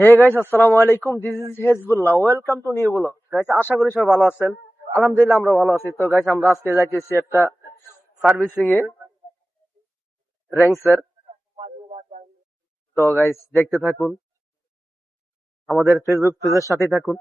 Hey guys, আসসালামু আলাইকুম। This is Hezbollah, welcome to new blog. Guys, আশা করি সবাই ভালো আছেন। আলহামদুলিল্লাহ, আমরা ভালো আছি। তো গাইস, আমরা আজকে যাইতেছি একটা সার্ভিসিং এ, র্যাঙ্কসের। তো গাইস, দেখতে থাকুন, আমাদের ফেসবুক পেজের সাথে থাকুন।